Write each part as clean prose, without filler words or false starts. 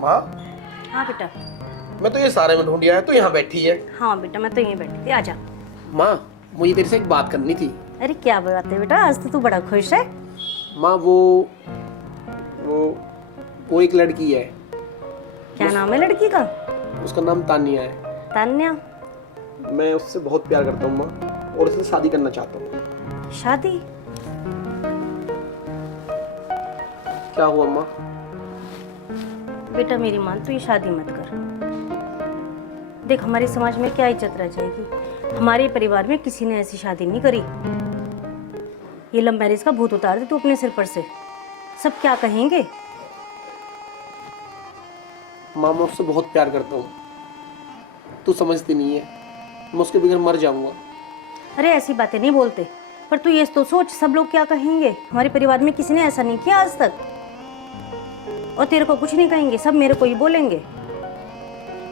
माँ, हाँ बेटा। मैं तो ये सारे में ढूंढ आया, तो यहाँ बैठी है। हाँ बेटा, मैं तो यहीं बैठी थी, आजा। माँ, मुझे तेरे से एक बात करनी थी। अरे क्या बात है बेटा, आज तो तू बड़ा खुश है। माँ, वो वो एक लड़की है। क्या नाम है लड़की का? उसका नाम तानिया है। तान्या? मैं उससे बहुत प्यार करता हूँ माँ, और उससे शादी करना चाहता हूँ। शादी? क्या हुआ माँ? बेटा मेरी मान, तू ये शादी मत कर। देख, हमारे समाज में क्या इज्जत रह जाएगी। हमारे परिवार में किसी ने ऐसी शादी नहीं करी। ये लव मैरिज का भूत उतार दे तू अपने सिर पर से। सब क्या कहेंगे? माँ, मैं उससे बहुत प्यार करता हूँ, तू समझती नहीं है। मैं उसके बगैर मर जाऊंगा। अरे ऐसी बातें नहीं बोलते, पर तू ये तो सोच, सब लोग क्या कहेंगे। हमारे परिवार में किसी ने ऐसा नहीं किया आज तक, और तेरे को कुछ नहीं कहेंगे, सब मेरे को ही बोलेंगे।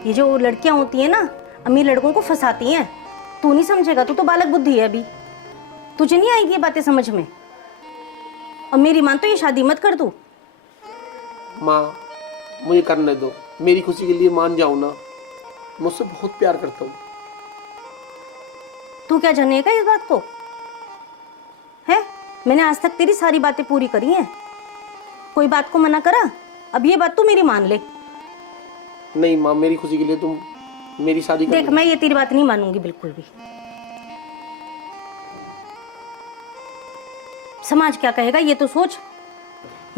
ये जो लड़कियां होती हैं ना, अमीर लड़कों को फंसाती हैं। तू नहीं समझेगा, तू तो बालक बुद्धि है अभी, तुझे नहीं आएगी ये बातें समझ में। और मेरी मान, तो ये शादी मत कर तू। माँ, मुझे करने दो, मेरी खुशी के लिए मान जाओ ना। मैं उससे बहुत प्यार करता हूँ। तू क्या जानेगा इस बात को? है, मैंने आज तक तेरी सारी बातें पूरी करी हैं, कोई बात को मना करा? अब ये बात तू मेरी मान ले। नहीं माँ, मेरी खुशी के लिए तुम मेरी शादी कर देख, मैं ये तेरी बात नहीं मानूंगी बिल्कुल भी। समाज क्या कहेगा ये तो सोच।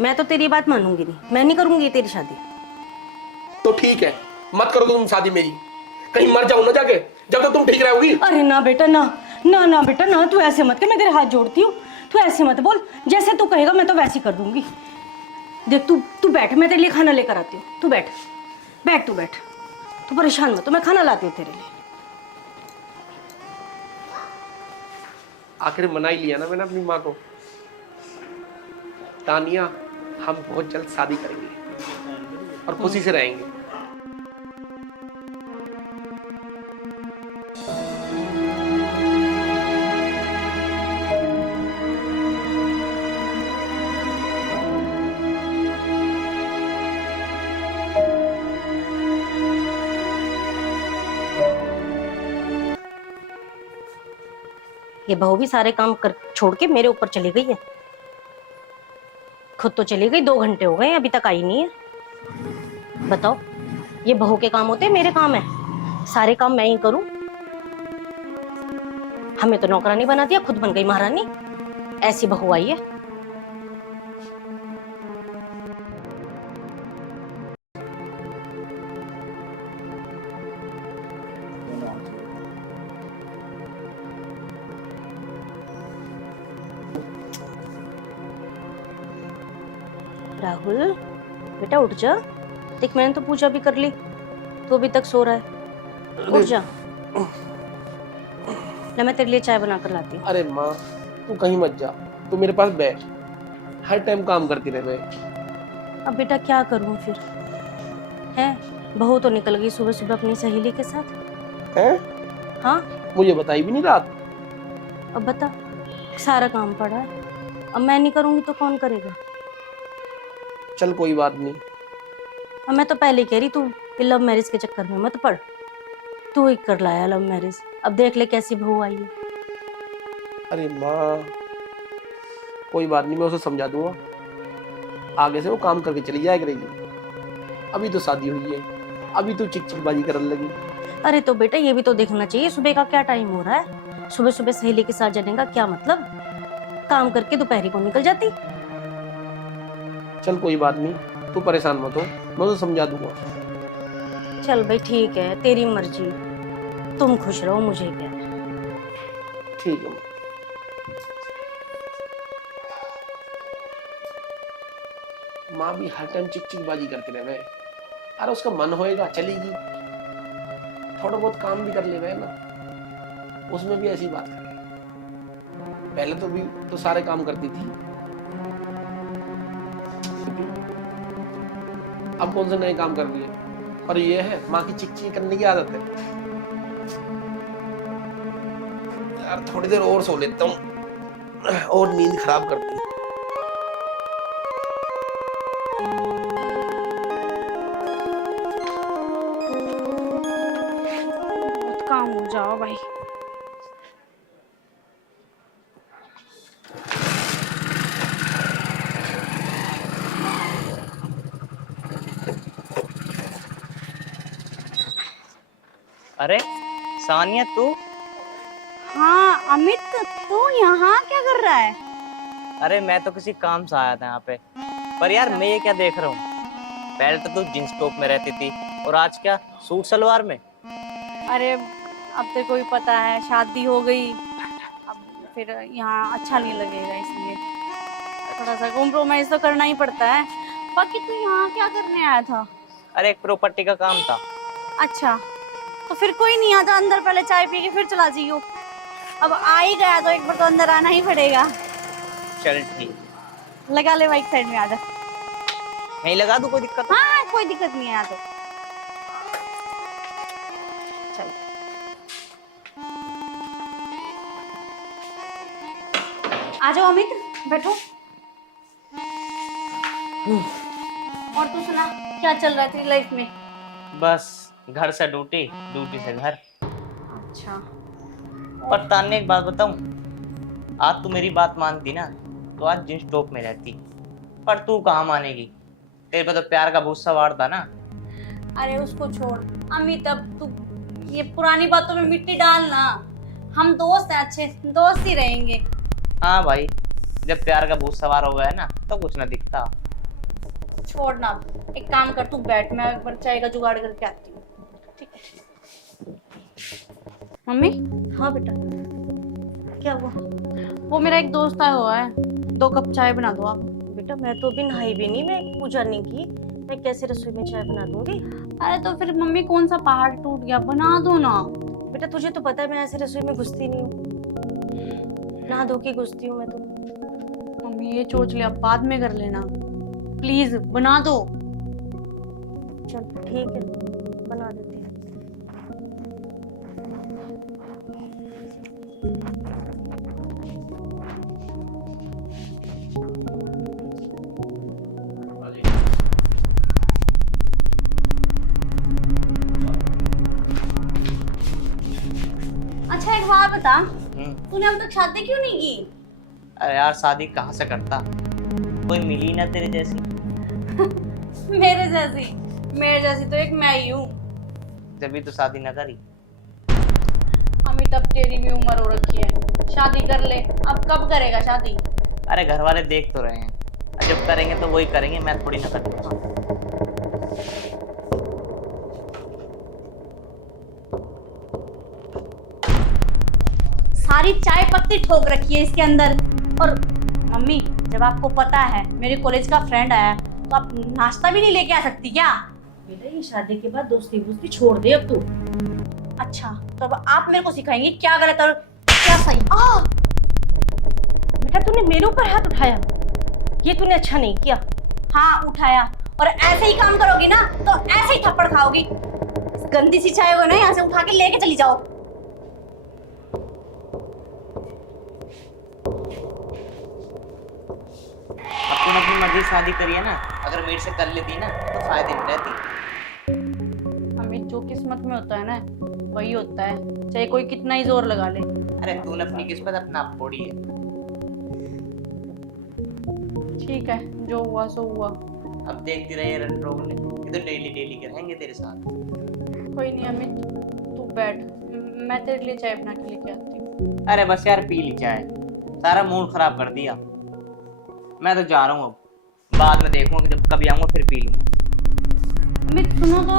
मैं तो तेरी बात मानूंगी नहीं, मैं नहीं करूंगी तेरी शादी। तो ठीक है, मत करो तुम शादी मेरी। कहीं मर जाओ ना जाके, जब तक तुम ठीक रहोगी। अरे ना बेटा, ना ना ना बेटा ना, तू ऐसे मत कर, मैं तेरे हाथ जोड़ती हूँ। तू ऐसे मत बोल, जैसे तू कहेगा मैं तो वैसे ही कर दूंगी। देख, तू तू बैठ, मैं तेरे लिए खाना लेकर आती हूँ। तू बैठ बैठ, तू बैठ, तू परेशान मत हो, मैं खाना लाती हूँ तेरे लिए। आखिर मना ही लिया ना मैंने अपनी माँ को। तानिया, हम बहुत जल्द शादी करेंगे और खुशी से रहेंगे। ये बहू भी सारे काम कर छोड़ के मेरे ऊपर चली गई है। खुद तो चली गई, 2 घंटे हो गए, अभी तक आई नहीं है। बताओ, ये बहू के काम होते हैं, मेरे काम है? सारे काम मैं ही करूं? हमें तो नौकरानी बना दिया, खुद बन गई महारानी। ऐसी बहू आई है। राहुल बेटा, उठ जा। देख, मैंने तो पूजा भी कर ली, तू अभी तक सो रहा है। उठ जा, ना मैं तेरे लिए चाय बना कर लाती हूँ। अरे माँ, तू कहीं मत जा, तू मेरे पास बैठ। हर टाइम काम करती रहे। अब बेटा क्या करूँ फिर? है, बहू तो निकल गई सुबह सुबह अपनी सहेली के साथ। हैं? हाँ, मुझे बताई भी नहीं रात। अब बता, सारा काम पड़ा है, अब मैं नहीं करूंगी तो कौन करेगा? चल कोई बात नहीं। अब मैं तो पहले कह रही, तू लव मैरिज के चक्कर में मत पड़। तू ही कर लाया लव मैरिज, अब देख ले कैसी बहू आई है। अरे माँ, कोई बात नहीं, मैं उसे समझा दूंगा। आगे से वो काम करके चली जाया करेगी। अभी तो शादी हुई है, अभी तो चिक चिकबाजी करने लगी। अरे तो बेटा, ये भी तो देखना चाहिए, सुबह का क्या टाइम हो रहा है। सुबह सुबह सहेली के साथ जाने का क्या मतलब? काम करके दोपहरी को निकल जाती। चल कोई बात नहीं, तू परेशान मत हो, मैं उसे समझा दूंगा। चल भाई, ठीक है, तेरी मर्जी, तुम खुश रहो, मुझे क्या है। ठीक है। माँ भी हर टाइम चिक चिकबाजी करते रहे। अरे उसका मन होएगा चलेगी, थोड़ा बहुत काम भी कर ले ना, उसमें भी ऐसी बात करे। पहले तो भी तो सारे काम करती थी, अब कौन से नए काम कर रही है। और ये है, माँ की चिक चिक करने की आदत है। यार थोड़ी देर और सो लेता हूँ, और नींद खराब करती है। आओ भाई। अरे सानिया तू। हाँ अमित, तू यहाँ क्या कर रहा है? अरे मैं तो किसी काम से आया था यहाँ पे। पर यार मैं ये क्या देख रहा हूँ, पहले तो तू जींस टॉप में रहती थी और आज क्या सूट सलवार में। अरे अब तेरे को भी पता है, शादी हो गई, अब फिर यहाँ अच्छा नहीं लगेगा, इसलिए थोड़ा सा कॉम्प्रोमाइज तो करना ही पड़ता है। बाकी तू यहाँ क्या करने आया था? अरे एक प्रॉपर्टी का काम था। अच्छा, तो फिर कोई नहीं आता अंदर, पहले चाय पी के फिर चला जाइयो। अब आ ही गया तो एक बार तो अंदर आना ही पड़ेगा। चल ठीक, लगा ले बाइक साइड में, आ जा। नहीं लगा दूं, कोई दिक्कत? हाँ कोई दिक्कत नहीं है, आ तो चल। आ जाओ अमित, बैठो। और तू सुना, क्या चल रहा है तेरी लाइफ में? बस घर से ड्यूटी, ड्यूटी से घर। अच्छा, पर तान्या एक बात बताऊं, आज तू मेरी बात मानती ना तो आज जींस टॉप में रहती, पर तू कहाँ मानेगी, तेरे पे तो प्यार का भूत सवार था ना। अरे उसको छोड़ अमित, अब तू ये पुरानी बातों में मिट्टी डालना। हम दोस्त हैं, अच्छे दोस्त ही रहेंगे। हाँ भाई, जब प्यार का भूत सवार हो गया है ना तो कुछ ना दिखता। छोड़ ना, एक काम कर, तू बैठ, मैं एक बार चाय का जुगाड़ करके आती हूँ। ठीक है मम्मी? हाँ बेटा, क्या हुआ? वो मेरा एक दोस्त आया हुआ है, 2 कप चाय बना दो आप। बेटा मैं तो अभी नहाई भी नहीं, मैं पूजा नहीं की, मैं कैसे रसोई में चाय बना दूंगी? अरे तो फिर मम्मी कौन सा पहाड़ टूट गया, बना दो ना। बेटा तुझे तो पता है मैं ऐसे रसोई में घुसती नहीं हूँ, नहा धो के घुसती हूँ मैं तो। मम्मी ये चोचले अब बाद में कर लेना, प्लीज बना दो। चल ठीक है, बना देती हूँ। अच्छा एक बात बता, तूने अब तक शादी क्यों नहीं की? अरे यार शादी कहाँ से करता, कोई मिली ना तेरे जैसी। मेरे जैसी तो एक मैं ही हूँ। जब तो शादी ना करी। अमित अब तेरी भी उम्र हो रखी है, शादी कर ले। अब कब करेगा शादी? अरे घर वाले देख तो रहे हैं, और जब करेंगे तो वही करेंगे, मैं थोड़ी ना करूँगा। सारी चाय पत्ती ठोक रखी है इसके अंदर। और मम्मी, जब आपको पता है मेरे कॉलेज का फ्रेंड आया तो आप नाश्ता भी नहीं लेके आ सकती क्या? बेटा ये शादी के बाद दोस्ती वोस्ती छोड़ दे अब तू। अच्छा, तो अब आप मेरे को सिखाएंगे क्या गलत और क्या सही? बेटा तूने मेरे ऊपर हाथ उठाया, ये तूने अच्छा नहीं किया। हाँ उठाया, और ऐसे ही काम करोगी ना तो ऐसे ही थप्पड़ खाओगी। गंदी सी चाय हो ना, यहाँ से उठा के लेके चली जाओ। अब तूने अपनी मर्जी से शादी करी है ना, अगर मेरे से कर लेती ना तो फायदे में रहती। हमें जो किस्मत में होता है ना वही होता है, चाहे कोई कितना ही जोर लगा ले। अरे तूने अपनी किस्मत अपना आप फोड़ी है। ठीक है, जो हुआ सो हुआ। अब देखती रही रन रोग, ये तो डेली डेली के रहेंगे तेरे साथ। कोई नहीं अमित, तू बैठ, मैं तेरे लिए चाय बना के लेके आती हूँ। अरे बस यार पी ली चाय, सारा मूड खराब कर दिया। मैं तो जा रहा हूँ, अब बाद में देखूंगा कि जब कभी आऊंगा फिर पी लूंगा। अमित सुनो तो,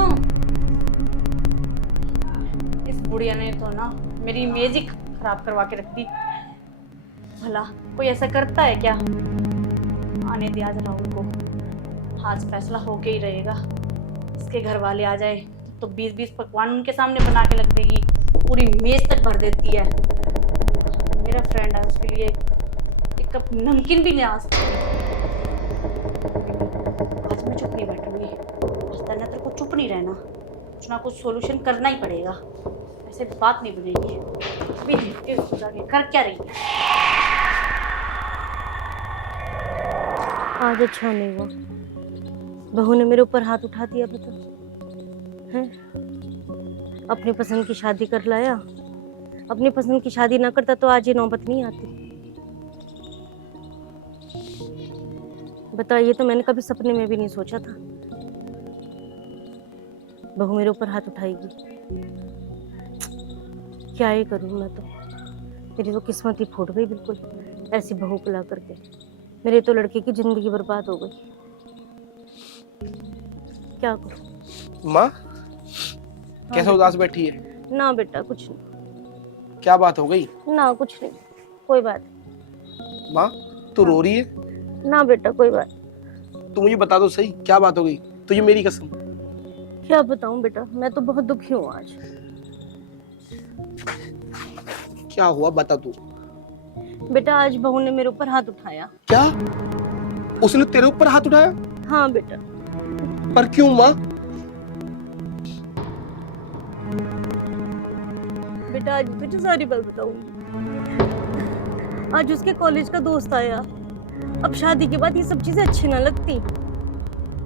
इस बुढ़िया ने तो ना मेरी इमेज ही खराब करवा के रख दी। भला कोई ऐसा करता है क्या? आने दिया जरा उनको, आज फैसला होके ही रहेगा। इसके घर वाले आ जाए तो 20-20 पकवान उनके सामने बना के रख देगी, पूरी मेज तक भर देती है। मेरा फ्रेंड है, उसके लिए एक कप नमकीन भी नहीं आ सकती। आज मैं चुप नहीं बैठूंगी, आज ना तेरे को चुप नहीं रहना, कुछ ना कुछ सोल्यूशन करना ही पड़ेगा, ऐसे बात नहीं बनेगी। अभी देखती हूँ उसको आगे कर क्या रही है। आज अच्छा नहीं हुआ, बहू ने मेरे ऊपर हाथ उठा दिया। बता हैं, अपनी पसंद की शादी कर लाया अपनी पसंद की शादी ना करता तो आज ये नौबत नहीं आती। बताइए, तो मैंने कभी सपने में भी नहीं सोचा था बहू मेरे ऊपर हाथ उठाएगी। क्या ही करूं मैं तो, मेरी तो किस्मत ही फूट गई बिल्कुल ऐसी बहू को ला करके। मेरे तो लड़के की जिंदगी बर्बाद हो गई। क्या करूं? माँ कैसे उदास बैठी है? ना बेटा कुछ नहीं, क्या बात हो गई? ना कुछ नहीं, कोई बात माँ तू रो रही है? ना बेटा कोई बात। तू मुझे बता दो सही, क्या बात हो गई? तुझे मेरी कसम। क्या बताऊं बेटा, मैं तो बहुत दुखी हूँ आज। क्या हुआ बता तू। बेटा आज बहू ने मेरे ऊपर हाथ उठाया। क्या? उसने तेरे ऊपर हाथ उठाया? हाँ बेटा। पर क्यों माँ? बेटा आज तुझे सारी बात बताऊंगी। आज उसके कॉलेज का दोस्त आया। अब शादी के बाद ये सब चीजें अच्छी ना लगती।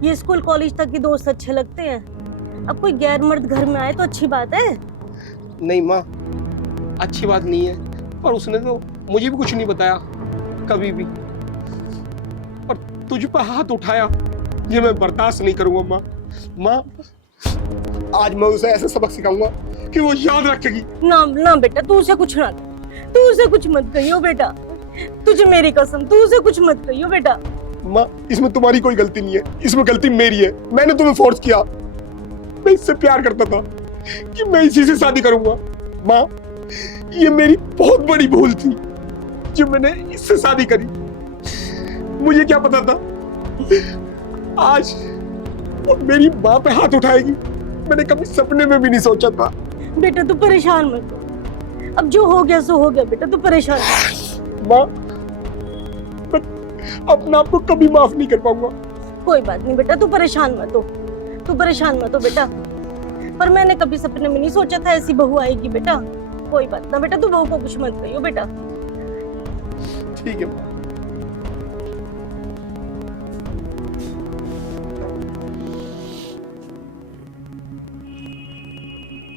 ये स्कूल कॉलेज तक के दोस्त अच्छे लगते हैं, अब कोई गैर मर्द घर में आए तो अच्छी बात है। नहीं माँ, अच्छी बात नहीं है, पर उसने तो मुझे भी कुछ नहीं बताया कभी भी, और तुझ पर हाथ उठाया। ये मैं बर्दाश्त नहीं करूंगा माँ। माँ आज मैं उसे ऐसे सबक सिखाऊंगा कि वो याद रखेगी। ना ना बेटा, तू उसे कुछ ना, तू उसे कुछ मत कहियो बेटा, तुझे मेरी कसम, तू उसे कुछ मत कहियो बेटा। माँ इसमें तुम्हारी कोई गलती नहीं है, इसमें गलती मेरी है। मैंने तुम्हें फोर्स किया। मैं इससे प्यार करता था कि मैं इसी से शादी करूंगा। माँ ये मेरी बहुत बड़ी भूल थी जो मैंने इससे शादी करी। मुझे क्या पता था आज वो मेरी माँ पे हाथ उठाएगी। मैंने कभी सपने में भी नहीं सोचा था। बेटा तू परेशान मत हो, अब जो हो गया सो हो गया बेटा, तू परेशान मत। माँ मैं अपने आप को कभी माफ नहीं कर पाऊंगा। कोई बात नहीं बेटा, तू परेशान मत हो, तू परेशान मत हो बेटा। पर मैंने कभी सपने में नहीं सोचा था ऐसी बहू आएगी बेटा। कोई बात ना बेटा, तू बहू को कुछ मत कहियो बेटा। ठीक है माँ।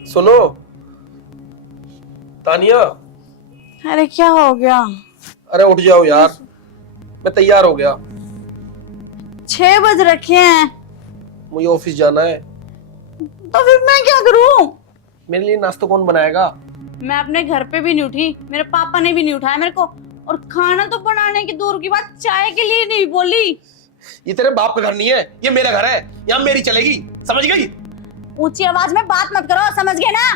सुनो तानिया। अरे क्या हो गया? अरे उठ जाओ यार, मैं तैयार हो गया। 6 बज रखे हैं। मुझे ऑफिस जाना है। तो फिर मैं क्या करूं? मेरे लिए नाश्ता कौन बनाएगा? मैं अपने घर पे भी नहीं उठी, मेरे पापा ने भी नहीं उठाया मेरे को, और खाना तो बनाने की दूर की बात, चाय के लिए नहीं बोली। ये तेरे बाप का घर नहीं है, ये मेरा घर है, यहाँ मेरी चलेगी, समझ गई? ऊंची आवाज में बात मत करो, समझ गए ना?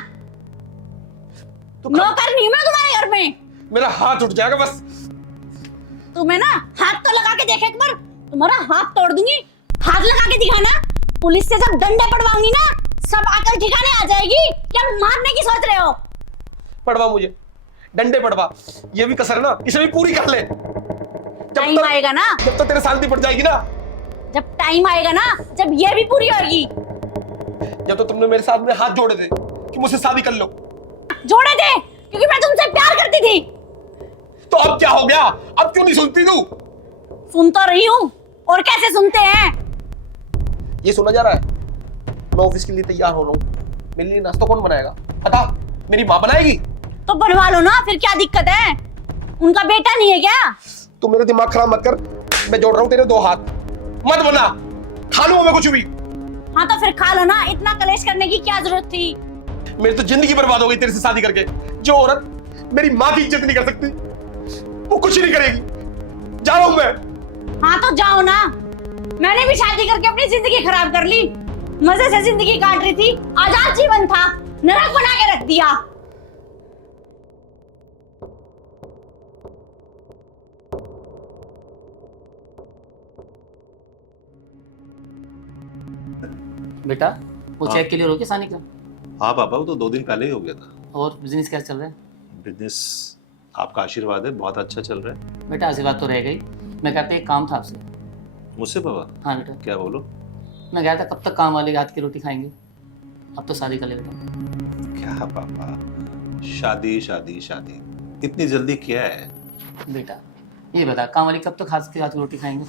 नौकर नहीं मैं तुम्हारे घर में। मेरा हाथ उठ जाएगा बस। तुम्हें ना हाथ तो लगा के देखे एक बार, तुम्हारा हाथ तोड़ दूंगी। हाथ लगा के दिखाना, पुलिस से जब डंडे पड़वाऊंगी ना, सब अकल ठिकाने आ जाएगी। क्या मारने की सोच रहे हो? पड़वा मुझे, डंडे पड़वा। ये भी कसर ना, इसे भी पूरी कर ले। टाइम आएगा ना, जब तक तेरे सालती पड़ जाएगी ना, जब टाइम आएगा ना, जब ये भी पूरी होगी। जब तो तुमने मेरे साथ में हाथ जोड़े थे कि मुझसे शादी कर लो। जोड़े थे क्योंकि मैं तुमसे प्यार करती थी। तो अब क्या हो गया? अब क्यों नहीं सुनती तू? सुन तो रही हूँ, और कैसे सुनते हैं? ये सुना जा रहा है? मैं ऑफिस के लिए तैयार हो रहा हूँ। मेरे लिए नाश्ता कौन बनाएगा? बता, मेरी माँ बनाएगी? तो बनवा लो ना, फिर क्या दिक्कत है? उनका बेटा नहीं है क्या? तू मेरा दिमाग खराब मत कर। मैं जोड़ रहा हूँ तेरे 2 हाथ। मत बना, खा लूंगा मैं कुछ भी। हाँ तो फिर खा लो ना, इतना कलेश करने की क्या जरूरत थी? मेरी तो जिंदगी बर्बाद हो गई तेरे से शादी करके। जो औरत मेरी माँ की इज्जत नहीं कर सकती, वो कुछ नहीं करेगी। जा रहा हूं मैं। हाँ तो जाओ ना, मैंने भी शादी करके अपनी जिंदगी खराब कर ली। मजे से जिंदगी काट रही थी, आजाद जीवन था, नरक बना के रख दिया। बेटा वो चेक क्लियर हो गया सानी का? हाँ पापा, वो तो 2 दिन पहले ही हो गया था। और बिजनेस कैसे चल रहा है? बिजनेस आपका आशीर्वाद है, बहुत अच्छा चल रहा है। बेटा आशीर्वाद तो रह गई। मैं कहते एक काम था आपसे। मुझसे पापा? हाँ बेटा। क्या बोलो? मैं कहा था कब तक काम वाले हाथ की रोटी खाएंगे? अब तो शादी कर ले बेटा। क्या पापा, शादी शादी शादी, इतनी जल्दी क्या है? बेटा ये बता, काम वाली कब तक हाथ की रोटी खाएंगे?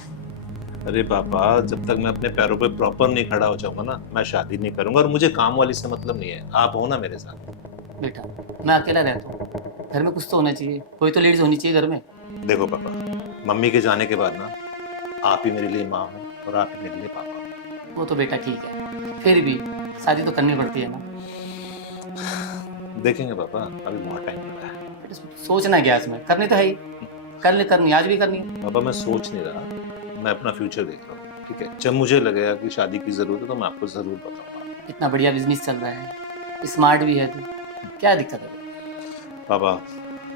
अरे पापा, जब तक मैं अपने पैरों पे प्रॉपर नहीं खड़ा हो जाऊंगा ना, मैं शादी नहीं करूंगा। और मुझे काम वाली से मतलब नहीं है, आप हो ना मेरे साथ। बेटा मैं अकेला रहता हूँ, घर में कुछ तो होना चाहिए, कोई तो लेडीज होनी चाहिए घर में। देखो पापा, मम्मी के जाने के बाद ना आप ही मेरे लिए माँ हो और आप ही मेरे लिए पापा हो। वो तो बेटा ठीक है, फिर भी शादी तो करनी पड़ती है ना। देखेंगे पापा, अभी बहुत टाइम पड़ा है। बेटा सोचना क्या इसमें, करनी तो है ही, करनी आज भी करनी है। पापा मैं सोच नहीं रहा, मैं अपना फ्यूचर देख रहा हूँ, ठीक है। जब मुझे लगेगा कि शादी की जरूरत है तो मैं आपको जरूर बताऊंगा। इतना बढ़िया बिजनेस चल रहा है, स्मार्ट भी है तू, क्या दिक्कत है? पापा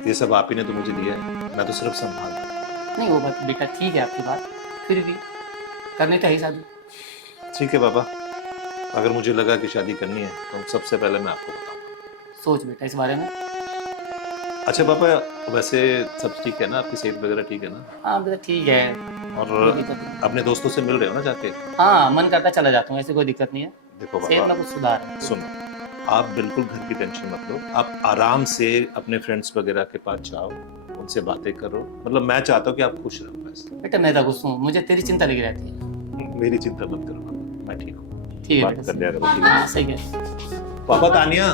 ये सब आप ही ने तो मुझे दिया है, मैं तो सिर्फ संभाल रहा हूँ। नहीं वो बात बेटा ठीक है आपकी बात, फिर भी करनी तो है ही शादी। ठीक है पापा, अगर मुझे लगा कि शादी करनी है तो सबसे पहले मैं आपको बताऊंगा। सोच बेटा इस बारे में। अच्छा पापा, वैसे सब ठीक है ना, आपकी सेहत वगैरह ठीक है ना? हाँ बेटा ठीक है। और अभी तो अपने दोस्तों से मिल रहे हो ना जाके? हाँ मन करता चला जाता हूँ, ऐसे कोई दिक्कत नहीं है। देखो सेहत में पापा, कुछ सुधार है। सुनो, आप बिल्कुल घर की टेंशन मत लो, आप आराम से अपने फ्रेंड्स वगैरह के पास जाओ, उनसे बातें करो। मतलब मैं चाहता हूँ कि आप खुश रहो बस। बेटा मैं तो गुस्सा हूँ, मुझे तेरी चिंता लगी रहती है। मेरी चिंता मत करो पापा, मैं ठीक हूँ। ठीक है बात बेटा, कर लिया करो, ठीक है? हाँ सही है। पापा तानिया,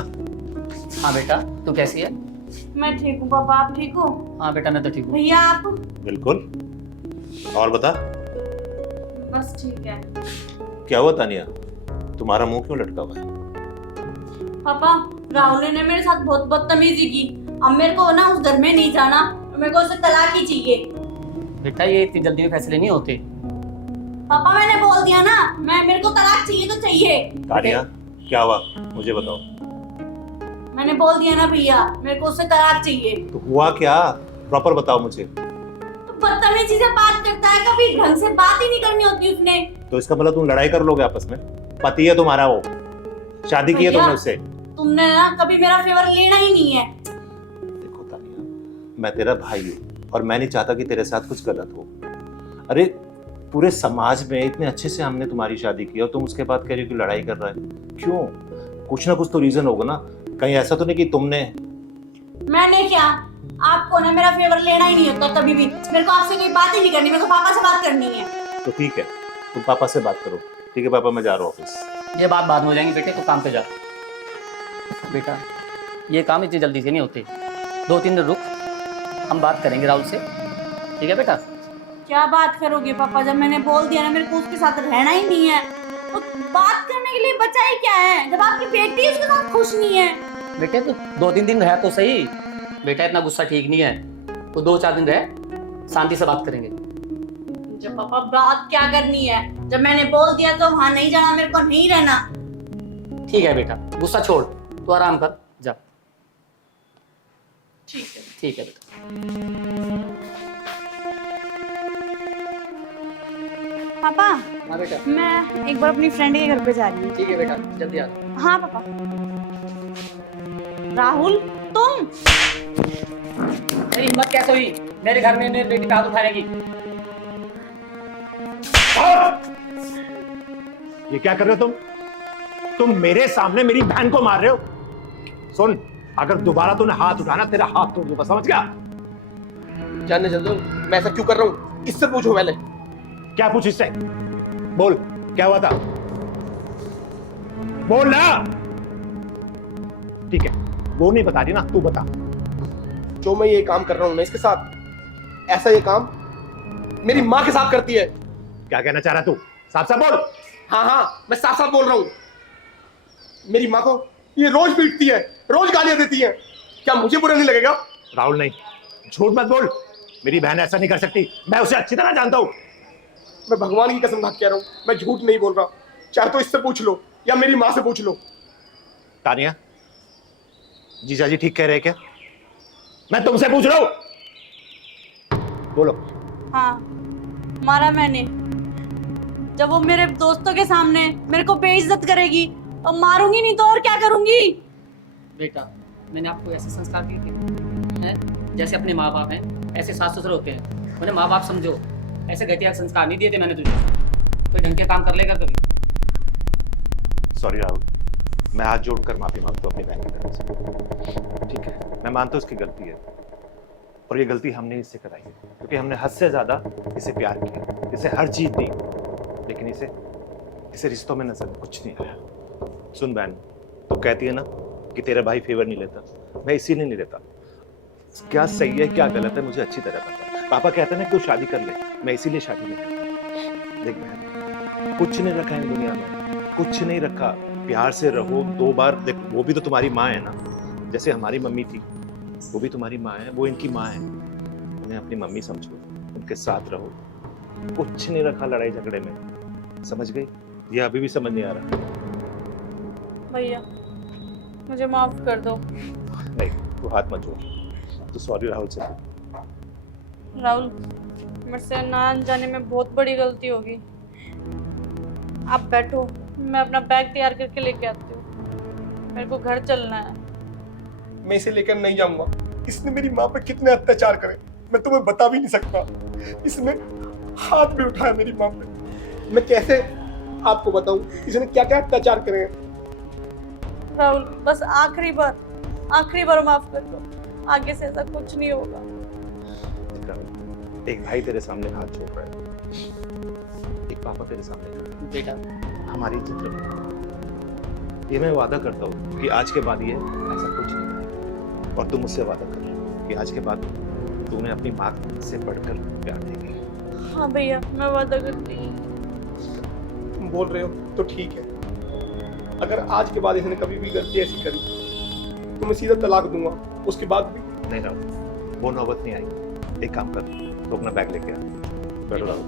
हाँ बेटा तू कैसी है? मैं ठीक हूँ पापा, आप ठीक हो? हाँ बेटा मैं तो ठीक हूँ। भैया आप? बिल्कुल। और बता, बस ठीक है। क्या हुआ तानिया, तुम्हारा मुंह क्यों लटका हुआ है? पापा राहुल ने मेरे साथ बहुत बदतमीजी की, अब मेरे को ना उस घर में नहीं जाना, मेरे को उसे तलाक ही चाहिए। बेटा ये इतनी जल्दी में फैसले नहीं होते। पापा मैंने बोल दिया ना, मेरे को तलाक चाहिए तो चाहिए। तानिया क्या हुआ, मुझे बताओ। मैंने बोल दिया ना भैया, मेरे को उससे तलाक चाहिए। तो हुआ क्या, प्रॉपर बताओ मुझे। तो बदतमीजी से बात करता है, कभी ढंग से बात ही नहीं करनी होती उसने। तो इसका मतलब तुम लड़ाई कर लोगे आपस में? पति है तुम्हारा वो, शादी की है भैया, तुमने उससे। तुमने ना कभी मेरा फेवर लेना ही नहीं है। देखो तानिया, मैं तेरा भाई हूँ और मैं नहीं चाहता कि तेरे साथ कुछ गलत हो। अरे पूरे समाज में इतने अच्छे से हमने तुम्हारी शादी की और तुम उसके बाद कह रही हो कि लड़ाई कर रहा है, क्यों? कुछ ना कुछ तो रीजन होगा ना, कहीं ऐसा तो नहीं कि तुमने। मैंने क्या, आपको ना मेरा फेवर लेना ही नहीं होता कभी भी। मेरे को आपसे कोई बात ही नहीं करनी, मेरे को पापा से बात करनी है। तो ठीक है, तुम पापा से बात करो। ठीक है पापा, मैं जा रहा हूँ ऑफिस। ये बात बाद में हो जाएंगी बेटे, तो काम पे जा। बेटा ये काम इतनी जल्दी से नहीं होते, 2-3 दिन रुक, हम बात करेंगे राहुल से, ठीक है बेटा? क्या बात करोगे पापा, जब मैंने बोल दिया ना मेरे को उसके साथ रहना ही नहीं है, तो बात करने के लिए बचा ही क्या है जब आपकी बेटी उसके साथ खुश नहीं है। बेटे तो 2-3 दिन रह तो सही बेटा, इतना गुस्सा ठीक नहीं है। तो 2-4 दिन रह, शांति से बात करेंगे। जब पापा बात क्या करनी है, जब मैंने बोल दिया तो वहां नहीं जाना, मेरे को नहीं रहना। ठीक है बेटा, गुस्सा छोड़, तू आराम कर, जा। ठीक है बेटा। पापा हाँ बेटा। मैं एक बार अपनी फ्रेंड के घर पे जा रही हूँ। ठीक है बेटा, जल्दी आ। हाँ पापा। राहुल तुम? मेरी हिम्मत कैसे हुई मेरे घर में मेरी बेटी का हाथ उठाने की? ये क्या कर रहे हो तुम मेरे सामने मेरी बहन को मार रहे हो। सुन, अगर दोबारा तूने हाथ उठाना तेरा हाथ तोड़ दूंगा, समझ गया? जानने चल दो मैं ऐसा क्यों कर रहा हूँ, इससे पूछो पहले। क्या पूछ इससे? बोल क्या हुआ था, बोल ना। ठीक है, वो नहीं बता रही ना, तू बता। जो मैं ये काम कर रहा हूँ ना इसके साथ, ऐसा ये काम मेरी माँ के साथ करती है। क्या कहना चाह रहा तू, साफ साफ बोल। हाँ मैं साफ साफ बोल रहा हूँ। मेरी माँ को ये रोज पीटती है, रोज गालियां देती है, क्या मुझे बुरा नहीं लगेगा? राहुल नहीं, झूठ मत बोल, मेरी बहन ऐसा नहीं कर सकती, मैं उसे अच्छी तरह जानता हूँ। मैं भगवान की कसम खा के कह रहा हूँ, मैं झूठ नहीं बोल रहा। चाहे तो इससे पूछ लो या मेरी माँ से पूछ लो। तानिया, जीजाजी ठीक कह रहे हैं क्या? मैं तुमसे पूछ रहा हूँ, बोलो। हाँ मारा मैंने। जब वो मेरे दोस्तों के सामने मेरे को बेइज्जत करेगी और मारूंगी नहीं तो और क्या करूंगी? बेटा मैंने आपको ऐसे संस्कार दिए थे हैं? जैसे अपने माँ बाप हैं ऐसे सास ससुर होते हैं, उन्हें माँ बाप समझो। ऐसे घटिया संस्कार नहीं दिए थे मैंने तुझे। कोई ढंग के काम कर लेगा कभी? सॉरी राहुल, मैं हाथ जोड़कर माफी मांगता हूँ अपनी बहन की तरफ से। ठीक है, मैं मानता हूँ इसकी गलती है और ये गलती हमने इससे कराई है क्योंकि हमने हद से ज्यादा इसे प्यार किया, इसे हर चीज दी, लेकिन इसे रिश्तों में नजर कुछ नहीं आया। सुन बहन, तो कहती है ना कि तेरा भाई फेवर नहीं लेता, मैं इसीलिए नहीं लेता। क्या सही है क्या गलत है मुझे अच्छी तरह पता है। पापा कहते हैं ना तू शादी कर ले, मैं इसीलिए शादी नहीं करता। देख बहन, कुछ नहीं रखा है दुनिया में, कुछ नहीं रखा। प्यार से रहो। 2 बार देख, वो भी तो तुम्हारी माँ है ना, जैसे हमारी मम्मी थी, वो भी तुम्हारी माँ है, वो इनकी माँ है। उन्हें अपनी मम्मी समझो, उनके साथ रहो। कुछ नहीं रखा लड़ाई झगड़े में, समझ गई? ये अभी भी समझ नहीं आ रहा। भैया मुझे माफ कर दो। नहीं, तू हाथ मत जोड़, तू सॉरी राहुल से। राहुल, मेरे से ना जाने में बहुत बड़ी गलती होगी। आप बैठो, मैं अपना बैग तैयार करके लेके आती हूँ। मेरे को घर चलना है। मैं इसे लेकर नहीं जाऊंगा। इसने मेरी माँ पे कितने अत्याचार करे मैं तुम्हें बता भी नहीं सकता। इसने हाथ भी उठाया मेरी माँ पे, मैं कैसे आपको बताऊं इसने क्या क्या अत्याचार करे हैं। राहुल, बस आखिरी बार माफ कर दो। आगे से ऐसा कुछ नहीं होगा। देख राहुल, एक भाई तेरे सामने हाथ जोड़ रहा है, एक पापा तेरे सामने खड़ा है। बेटा हमारी इज्जत रखो। ये मैं वादा करता हूँ कि आज के बाद ये ऐसा कुछ नहीं करेगा। और तुम मुझसे वादा कर कि आज के बाद तुम्हें अपनी माँ से बढ़कर प्यार देगी। हाँ भैया, मैं वादा करती हूँ। तुम बोल रहे हो तो ठीक है। अगर आज के बाद इसने कभी भी गलती ऐसी करी तो मैं सीधा तलाक दूंगा। उसके बाद भी नहीं राहुल, वो नौबत नहीं आई। एक काम कर, तो अपना बैग लेके आ। बैठो राहुल।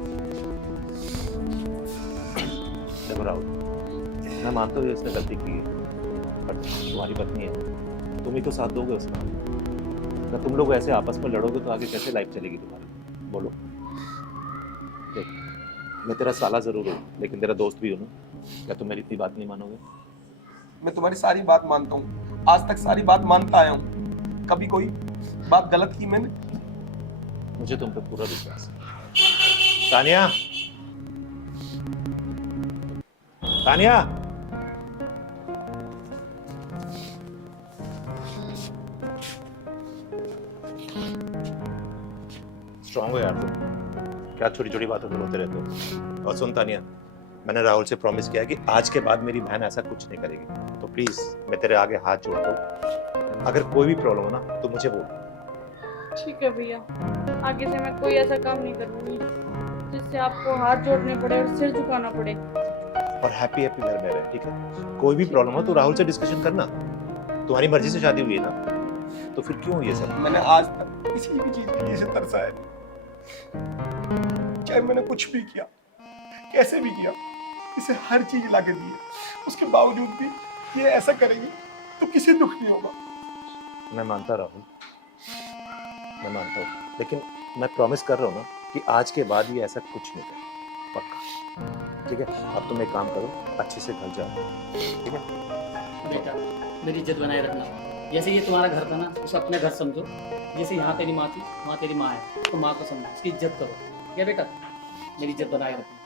देखो राहुल, मैं मानता हूँ इसने गलती की है, बट तुम्हारी पत्नी है, तुम ही तो साथ दोगे उसका। अगर तुम लोग ऐसे आपस में लड़ोगे तो आगे कैसे लाइफ चलेगी तुम्हारी? बोलो। देख, मैं तेरा साला जरूर हूँ, लेकिन तेरा दोस्त भी हूँ ना। क्या तुम मेरी इतनी बात नहीं मानोगे? मैं तुम्हारी सारी बात मानता हूँ, आज तक सारी बात मानता आया हूँ। कभी कोई बात गलत की मैंने? मुझे तुम पे पूरा विश्वास है। तानिया, तानिया, स्ट्रांग हो यार तुम, क्या छोटी छोटी बातों पे रोते रहते हो। और सुन तानिया, मैंने राहुल से प्रॉमिस किया कि आज के बाद मेरी बहन ऐसा कुछ नहीं करेगी। तो प्लीज मैं तेरे आगे हाथ जोड़ता हूँ, अगर कोई भी प्रॉब्लम हो ना तो मुझे बोल। ठीक है भैया, आगे से मैं कोई ऐसा काम नहीं करूंगी जिससे आपको हाथ जोड़ने पड़े और सिर झुकाना पड़े। और हैप्पी हैप्पी घर में रहे, ठीक है? कोई भी प्रॉब्लम हो तो राहुल से डिस्कशन करना। तुम्हारी मर्जी से शादी हुई है ना, तो फिर क्यों ये सब? मैंने आज तक किसी भी चीज के लिए इसे तरसा है, चाहे मैंने कुछ भी किया, कैसे भी किया, इसे हर चीज ला के दी है। उसके बावजूद भी ये ऐसा करेगी तो किसी दुख नहीं होगा। मैं मानता राहुल, मैं मानता हूँ, लेकिन मैं प्रॉमिस कर रहा हूँ ना कि आज के बाद ये ऐसा कुछ नहीं करे, पक्का। ठीक है? अब तुम एक काम करो, अच्छे से घर जाओ, ठीक है? बेटा, मेरी इज्जत बनाए रखना। जैसे ये तुम्हारा घर था ना, उसे अपना घर समझो। जैसे यहाँ तेरी माँ थी, वहाँ तेरी माँ है, तो माँ को समझो, उसकी इज्जत करो। क्या बेटा, मेरी इज्जत बनाए रखना।